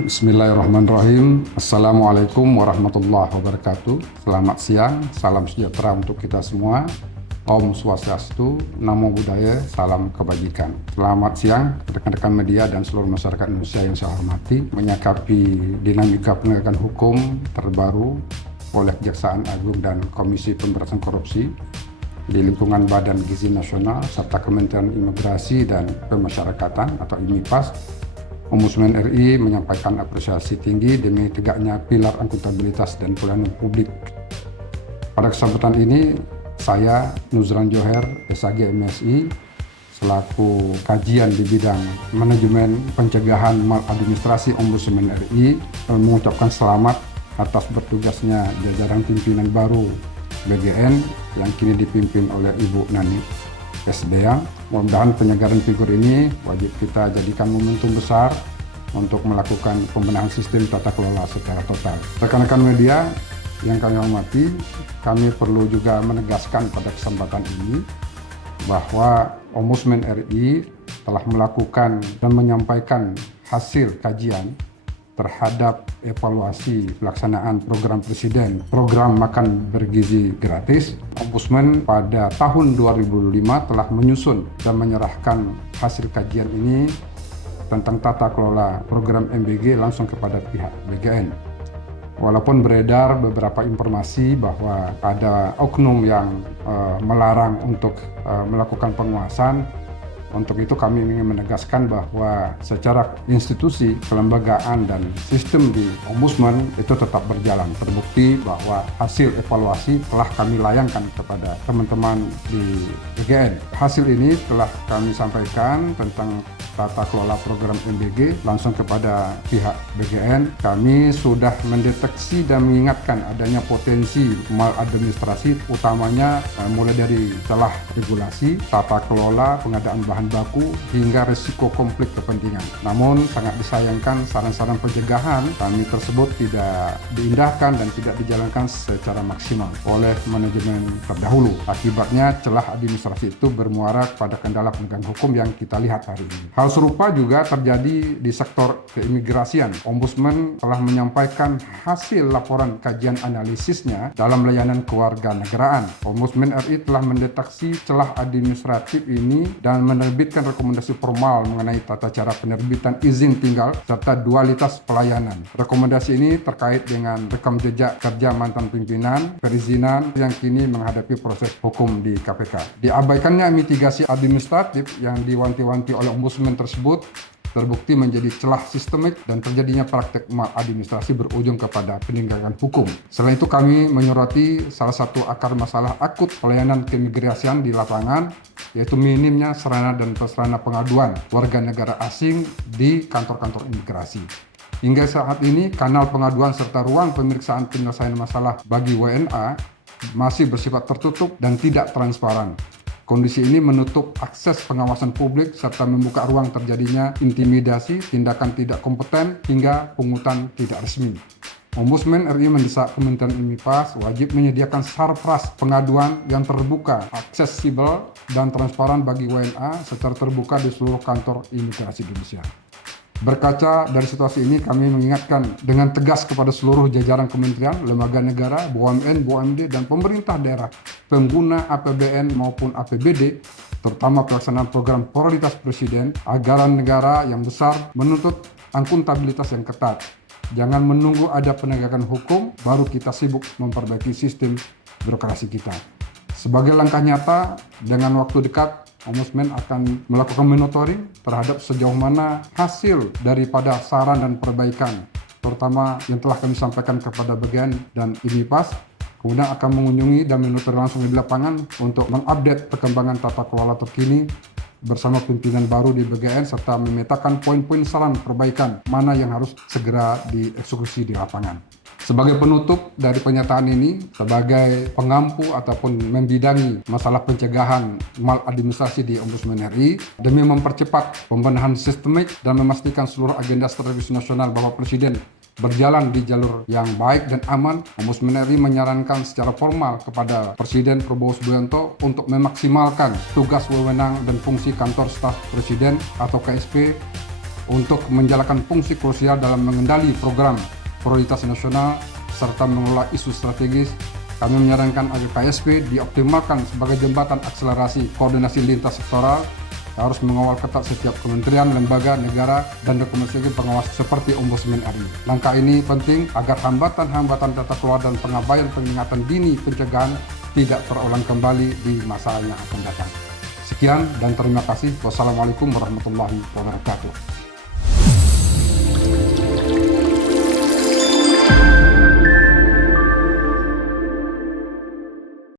Bismillahirrahmanirrahim. Assalamualaikum warahmatullahi wabarakatuh. Selamat siang, salam sejahtera untuk kita semua. Om Swastiastu, Namo Buddhaya, salam kebajikan. Selamat siang rekan-rekan media dan seluruh masyarakat Indonesia yang saya hormati. Menyikapi dinamika penegakan hukum terbaru oleh Kejaksaan Agung dan Komisi Pemberantasan Korupsi di lingkungan Badan Gizi Nasional serta Kementerian Imigrasi dan Pemasyarakatan atau IMIPAS, Ombudsman RI menyampaikan apresiasi tinggi demi tegaknya pilar akuntabilitas dan pelayanan publik. Pada kesempatan ini, saya Nuzran Joher, SAG MSI, selaku kajian di bidang manajemen pencegahan maladministrasi Ombudsman RI, mengucapkan selamat atas bertugasnya jajaran pimpinan baru BGN yang kini dipimpin oleh Ibu Nani SDA. Mudah-mudahan penyegaran figur ini wajib kita jadikan momentum besar untuk melakukan pembenahan sistem tata kelola secara total. Rekan-rekan media yang kami hormati, kami perlu juga menegaskan pada kesempatan ini bahwa Ombudsman RI telah melakukan dan menyampaikan hasil kajian terhadap evaluasi pelaksanaan program Presiden, program makan bergizi gratis. Ombudsman pada tahun 2005 telah menyusun dan menyerahkan hasil kajian ini tentang tata kelola program MBG langsung kepada pihak BGN. Walaupun beredar beberapa informasi bahwa ada oknum yang melarang untuk melakukan penguasaan, untuk itu kami ingin menegaskan bahwa secara institusi, kelembagaan, dan sistem di Ombudsman itu tetap berjalan. Terbukti bahwa hasil evaluasi telah kami layangkan kepada teman-teman di BGN. Hasil ini telah kami sampaikan tentang tata kelola program MBG langsung kepada pihak BGN. Kami sudah mendeteksi dan mengingatkan adanya potensi maladministrasi, utamanya mulai dari celah regulasi, tata kelola, pengadaan bahan baku, hingga risiko konflik kepentingan. Namun sangat disayangkan saran-saran pencegahan kami tersebut tidak diindahkan dan tidak dijalankan secara maksimal oleh manajemen terdahulu. Akibatnya celah administrasi itu bermuara pada kendala penegakan hukum yang kita lihat hari ini. Hal serupa juga terjadi di sektor keimigrasian. Ombudsman telah menyampaikan hasil laporan kajian analisisnya dalam layanan kewarganegaraan. Ombudsman RI telah mendeteksi celah administratif ini dan menerbitkan rekomendasi formal mengenai tata cara penerbitan izin tinggal serta dualitas pelayanan. Rekomendasi ini terkait dengan rekam jejak kerja mantan pimpinan, perizinan yang kini menghadapi proses hukum di KPK. Diabaikannya mitigasi administratif yang diwanti-wanti oleh Ombudsman tersebut terbukti menjadi celah sistemik dan terjadinya praktek maladministrasi berujung kepada penindakan hukum. Selain itu kami menyoroti salah satu akar masalah akut pelayanan keimigrasian di lapangan, yaitu minimnya sarana dan prasarana pengaduan warga negara asing di kantor-kantor imigrasi. Hingga saat ini kanal pengaduan serta ruang pemeriksaan penyelesaian masalah bagi WNA masih bersifat tertutup dan tidak transparan. Kondisi ini menutup akses pengawasan publik serta membuka ruang terjadinya intimidasi, tindakan tidak kompeten, hingga pungutan tidak resmi. Ombudsman RI mendesak Kementerian IMIPAS wajib menyediakan sarpras pengaduan yang terbuka, aksesibel, dan transparan bagi WNA secara terbuka di seluruh kantor imigrasi Indonesia. Berkaca dari situasi ini, kami mengingatkan dengan tegas kepada seluruh jajaran kementerian, lembaga negara, BUMN, BUMD, dan pemerintah daerah, pengguna APBN maupun APBD, terutama pelaksanaan program prioritas Presiden, anggaran negara yang besar menuntut akuntabilitas yang ketat. Jangan menunggu ada penegakan hukum, baru kita sibuk memperbaiki sistem birokrasi kita. Sebagai langkah nyata, dengan waktu dekat, Ombudsman akan melakukan monitoring terhadap sejauh mana hasil daripada saran dan perbaikan, terutama yang telah kami sampaikan kepada BGN dan IMIPAS. Kemudian akan mengunjungi dan monitor langsung di lapangan untuk mengupdate perkembangan tata kelola terkini bersama pimpinan baru di BGN serta memetakan poin-poin saran perbaikan mana yang harus segera dieksekusi di lapangan. Sebagai penutup dari pernyataan ini, sebagai pengampu ataupun membidangi masalah pencegahan maladministrasi di Ombudsman RI, demi mempercepat pembenahan sistemik dan memastikan seluruh agenda strategis nasional bahwa Presiden berjalan di jalur yang baik dan aman, Ombudsman RI menyarankan secara formal kepada Presiden Prabowo Subianto untuk memaksimalkan tugas wewenang dan fungsi kantor staf Presiden atau KSP untuk menjalankan fungsi krusial dalam mengendali program prioritas nasional serta mengelola isu strategis. Kami menyarankan agar KSP dioptimalkan sebagai jembatan akselerasi koordinasi lintas sektoral yang harus mengawal ketat setiap kementerian, lembaga, negara, dan rekomendasi pengawas seperti Ombudsman RI. Langkah ini penting agar hambatan-hambatan tata kelola dan pengabaian peringatan dini pencegahan tidak terulang kembali di masa yang akan datang. Sekian dan terima kasih. Wassalamualaikum warahmatullahi wabarakatuh.